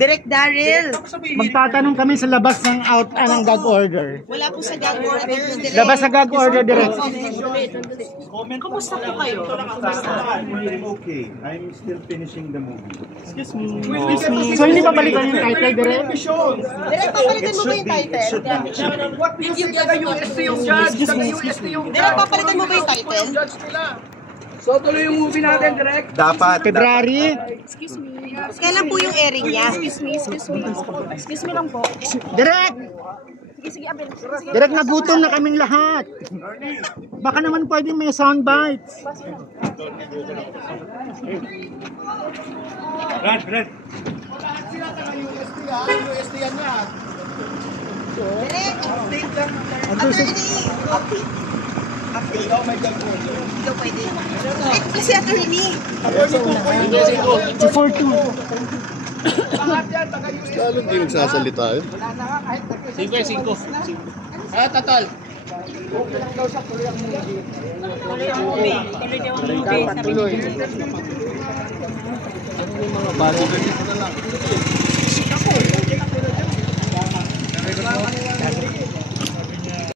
Direct Daryl. Magtatanong kami sa labas ng ng gag order. Wala po sa gag order. Direct. Labas sa gag order direct. Kumusta po kayo? I'm okay. I'm still finishing the movie. Excuse me. So hindi pa balikan yung title direct? Direct, papalitan mo ba yung title? What do you say? Taga-UST yung judge. Taga-UST yung judge. Direct, papalitan mo ba yung title? So tuloy yung movie natin, direct. Dapat. February? Excuse me. Kailan po yung airing niya? Excuse me. Excuse me lang po. Direct! Sige, Abel. Sige. Direct, nagutom na kaming lahat. Baka naman pwede may sound bites. Brad. UST yan na. Direct, attorney. Update. Ikaw pwede. Kasi attorney. Si Fortune. Lalo hindi magsasalita eh. 5. Ah, tatal. Tuloy daw ang movie. Mga bata dito na lang.